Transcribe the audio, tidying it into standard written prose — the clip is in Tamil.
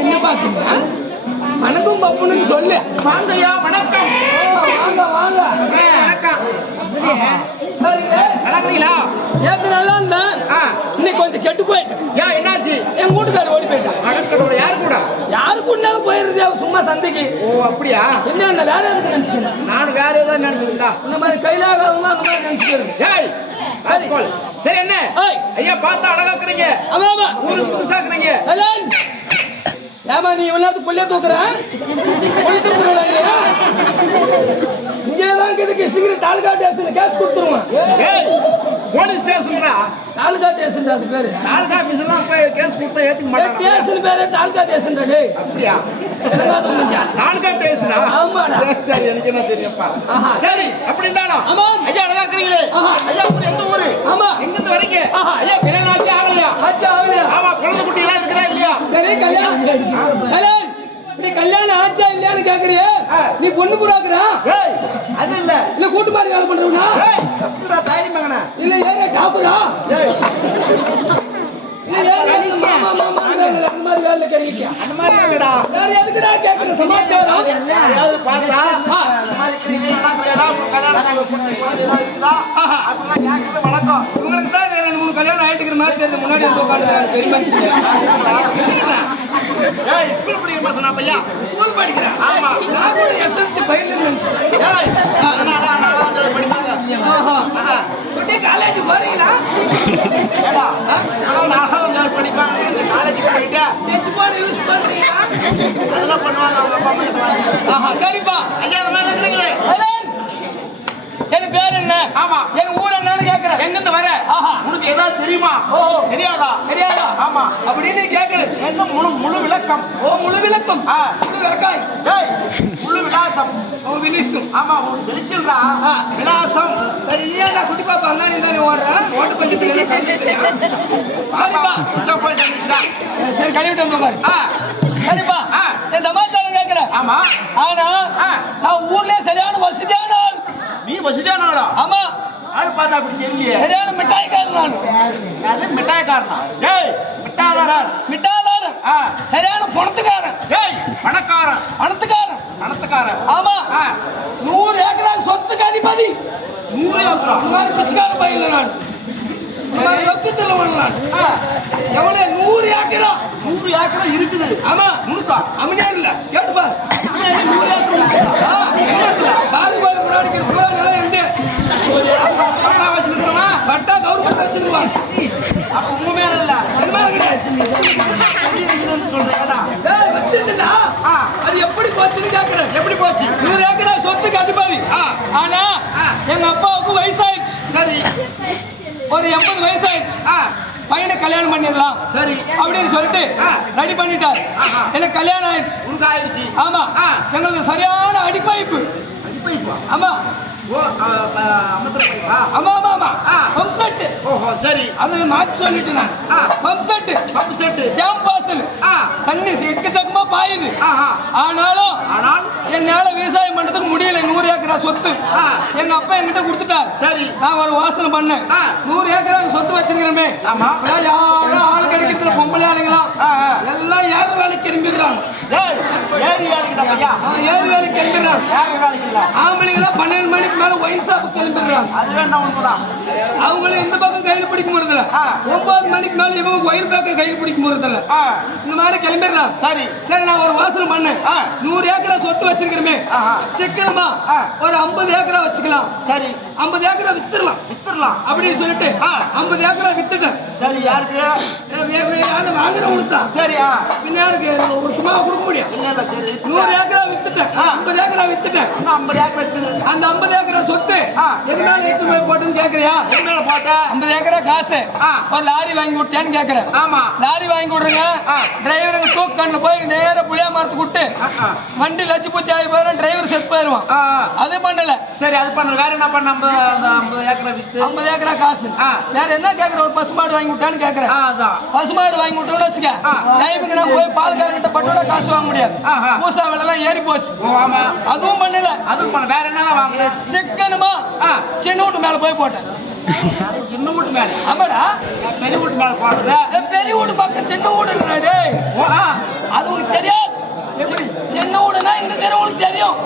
என்ன பாத்தீங்க வணக்கம் பப்புன்னு சொல்லு. வாங்கய்யா வணக்கம். வாங்க வாங்க. நேத்து நல்லா இருந்தேன் இன்னைக்கு கொஞ்சம் கெட்டு போயிட்டேன். ஏன் என்னாச்சு? என் வீட்டுக்காரர் ஓடி போயிட்டான். அடக்கடவுளே, யாரு கூட? யாரு கூடனாலும் போயிருந்தே சும்மா சந்தைக்கு. ஓ அப்படியா? என்ன வேற எதுக்கு நினைச்சுக்கிறேன்? நான் வேற ஏதோ நினைச்சுக்கிட்டா இந்த மாதிரி கையிலாகாதவங்க அந்த மாதிரி நினைச்சுக்கிறேன். ஏய் ராஸ்கோல், சரி என்ன ஐயா பார்த்தா அழகாக்குறீங்க. ஆமா ஆமா, ஊருக்கு புதுசாக்குறீங்க. ஏமா நீ இவனாவது புள்ளிய தூக்குறேன் இங்கேதான் கிருஷ்ணகிரி தாலுகா ஸ்டேஷன் கேஸ் கொடுத்துருவான். போலீஸ் ஸ்டேஷன்டா? தாலுகா ஸ்டேஷன் அது பேரு. தாலுகா ஆபீஸ்லாம் போய் கேஸ் கொடுத்தா ஏத்துக்க மாட்டாங்க. ஸ்டேஷன் பேரு தாலுகா ஸ்டேஷன் டேய். அப்படியா? தாலுகா ஸ்டேஷனா? ஆமாடா. சரி எனக்கு என்ன தெரியும்ப்பா. சரி அப்படிதானா? ஆமா. ஐயா அழகாக்குறீங்களே. ஐயா ஊர் எந்த ஊரு? ஆமா. எங்க இருந்து வரீங்க? ஐயா கல்யாணம் ஆச்சு ஆகலையா? ஆச்சு ஆகலையா? ஆமா. குழந்தை குட்டி எல்லாம் இருக்குதா இல்லையா? சரி கல்யாணம். நீ கல்யாணம் ஆச்சா இல்லையான்னு கேக்குறிய? நீ பொண்ணு புறாக்குறா? ஏய் அது இல்ல. இல்ல கூட்டு மாதிரி வேலை பண்றவனா? ஏய் தப்புடா தாயி மகனா. இல்ல ஏங்க டாப்புரா? ஏய் இல்ல ஏங்க மாமா மாமா அந்த மாதிரி வேலை கேக்குறியா? அந்த மாதிரி இல்லடா. வேற எதுக்குடா கேக்குற சமாச்சாரம்? யாராவது பார்த்தா அந்த மாதிரி கிரீங்களா கல்யாணம் பண்ணி குழந்தை ஏதாவது இருக்குதா? அப்பலாம் கேக்குறது வழக்கம். உங்களுக்கு தான் வேற மூணு கல்யாணம் ஆயிட்டுக்கிற மாதிரி தெரியுது. முன்னாடி வந்து உட்கார்ந்து பெரிய மனுஷன். ஏய் ஸ்கூல் படிக்கிற சொன்னா பையா? ஸ்கூல் படிக்கிறா? ஆமா. நான் கூட எஸ்எல்சி பையன் நினைச்சேன். ஏய் நான் வந்து படிப்பாங்க. ஆஹா. குட்டி காலேஜ் போறீங்களா? ஏடா நான் வந்து படிப்பாங்க. காலேஜ் போயிட்டா டச் போன் யூஸ் பண்றீங்களா? அதெல்லாம் பண்ணுவாங்க அவங்க அப்பா அம்மா. ஆஹா சரிப்பா. ஐயா அந்த மாதிரி இருக்கீங்களே. என் பேர் என்ன? ஆமா. என் ஊர் என்னன்னு கேக்குறேன். எங்க இருந்து வர? ஆஹா. உனக்கு ஏதாவது தெரியுமா? தெரியாதா? தெரியாதா? ஆமா. அப்படின்னு கேக்குற. என்ன முழு விளக்கம்? முழு விளக்கம். முழு விளக்காய். ஏய் முழு விலாசம். விலிசம். ஆமா ஒரு வெளிச்சல்டா. விலாசம். சரி நீ என்ன குட்டி பாப்பா அண்ணா நீ தானே ஓடுற? ஓட்டு பஞ்சத்துல சரிப்பா. சோ போய் வந்துடா. சரி கழுவிட்டு வந்து பாரு. சரிப்பா. இந்த சமாச்சாரம் கேக்குறேன். ஆமா. ஆனா நான் ஊர்லயே சரியான வசதியான ஆள். நீ வசதியான ஆளா? ஆமா. ஆள் பார்த்தா அப்படி தெரியலையே. சரியான மிட்டாய்க்காரன் நான். அது மிட்டாய்க்காரனா? ஏய் மிட்டாய்க்காரன். மிட்டாய்க்காரன். சரியான பணத்துக்காரன். ஏய் பணக்காரன். பணத்துக்காரன். பணத்துக்காரன். ஆமா. 100 ஏக்கர் சொத்துக்கு அதிபதி. 100 ஏக்கர். இந்த மாதிரி பிச்சைக்கார பையன் நான். இந்த மாதிரி சொத்துல உள்ளான். எவ்வளவு 100 ஏக்கரா? 100 ஏக்கரா இருக்குது. ஆமா. முழுக்கா? அமைதியா இல்ல. கேட்டு பாரு. 100 ஏக்கர். பாரு கோயில் முன்னாடி இருக்கிற எல்லாம் எந்த பட்டா வச்சிருக்கோமா? பட்டா கவர்மெண்ட் வச்சிருவாங்க. அப்ப உங்க மேல இல்ல. என்ன மேல கிடையாது. சொல்றேடா. ஏய் வச்சிருந்தா அது எப்படி போச்சுன்னு கேக்குறேன். எப்படி போச்சு? 100 ஏக்கரா சொத்துக்கு அதிபதி. ஆனா எங்க அப்பாவுக்கு வயசாயிடுச்சு. சரி. ஒரு 80 வயசாயிடுச்சு. பையனை கல்யாணம் பண்ணிடலாம். சரி அப்படின்னு சொல்லிட்டு ரெடி பண்ணிட்டாரு. எனக்கு கல்யாணம் ஆயிடுச்சு. உனக்கு ஆயிடுச்சு? ஆமா. எங்களுக்கு சரியான அடிப்பைப்பு. அடிப்பைப்பா? ஆமா. ஓ அமர்த்த பைப்பா? ஆமா ஆமா ஆமா. Pump set. ஓஹோ சரி. அது மாத்தி சொல்லிட்டு நான். Pump set. Pump set. Dam பாசல். தண்ணி எக்கச்சக்கமா பாயுது. ஆனாலும் என்னால விவசாயம் பண்றதுக்கு முடியல. 100 ஏக்கரா சொத்து எங்க அப்பா என்கிட்ட கொடுத்துட்டார். சரி. நான் ஒரு வாசனை பண்ணேன். 100 ஏக்கரா சொத்து வச்சிருக்கிறேன். ஆமா. யாரும் ஆள் கிடைக்கிறதுல பொம்பளை ஆளுங்களா எல்லாம் ஏறு வேலைக்கு கிளம்பிடுறாங்க. ஏறு வேலைக்கு கிளம்பிடுறாங்க. ஆம்பளைங்களா 12 மணிக்கு மேல ஒயின் ஷாப் கிளம்பிடுறாங்க. அது வேண்டாம் உண்மைதான். அவங்களும் இந்த பக்கம் கையில பிடிக்க முடியல. 9 மணிக்கு மேல இவங்க ஒயர் பேக்கர் கையில பிடிக்க முடியல. இந்த மாதிரி கிளம்பிடுறாங்க. சரி சரி. நான் ஒரு வாசனை பண்ணேன். 100 ஏக்கரா சொத்து வச்சிருக்கிறேன். சிக்கனமா ஒரு 50 ஏக்கரா வச்சுக்கலாம். சரி. 50 ஏக்கரா வித்துடலாம் அப்படின்னு சொல்லிட்டு 50 ஏக்கரா வித்துட்டேன். சரி. யாருக்கு? வாங்குறவங்களுக்கு தான். சரி. பின்ன யாருக்கு ஒரு சும்மா கொடுக்க முடியும்? இல்ல இல்ல. சரி. 100 ஏக்கரா வித்துட்டேன். 50 ஏக்கரா வித்துட்டேன். 50 ஏக்கரா வித்துது. அந்த 50 ஏக்கரா சொத்து எது மேல எடுத்து போய் போட்டுன்னு கேக்குறியா? எது மேல போட்ட? 50 ஏக்கரா காசு ஒரு லாரி வாங்கி விட்டேன்னு கேக்குறேன். ஆமா. லாரி வாங்கி விடுறேங்க. டிரைவருக்கு தூக்கு கண்ணுல போய் நேர புளியா மரத்துக்கு விட்டு வண்டி லட்ச பூச்சி ஆகி போயிடும். டிரைவர் செத்து போயிருவான். அது பண்ணல. சரி அது பண்ணல. வேற என்ன பண்ண? 50 ஏக்கரா வித்து 50 ஏக்கரா காசு வேற என்ன கேக்குற? ஒரு பசுமாடு வாங்கி விட்டான்னு கேக்குறேன். பசுமாடு வாங்கி விட்டோம்னு வச்சுக்க, டைமுக்கு நான் போய் பால்காரங்கிட்ட பட்டோட காசு வாங்க முடியாது. பூசா விலைலாம் ஏறி போச்சு. அதுவும் பண்ணல. அதுவும் பண்ணல. வேற என்ன வாங்க? சிக்கனமா சின்ன வீட்டு மேல போய் போட்டேன். சின்ன வீட்டு மேல? ஆமாடா. பெரிய வீட்டு மேல போட்டது. பெரிய வீட்டு பக்கம் சின்ன வீடு இல்லடா. அது உனக்கு தெரியாது. சின்ன வீடுனா இந்த தெரு உனக்கு தெரியும்.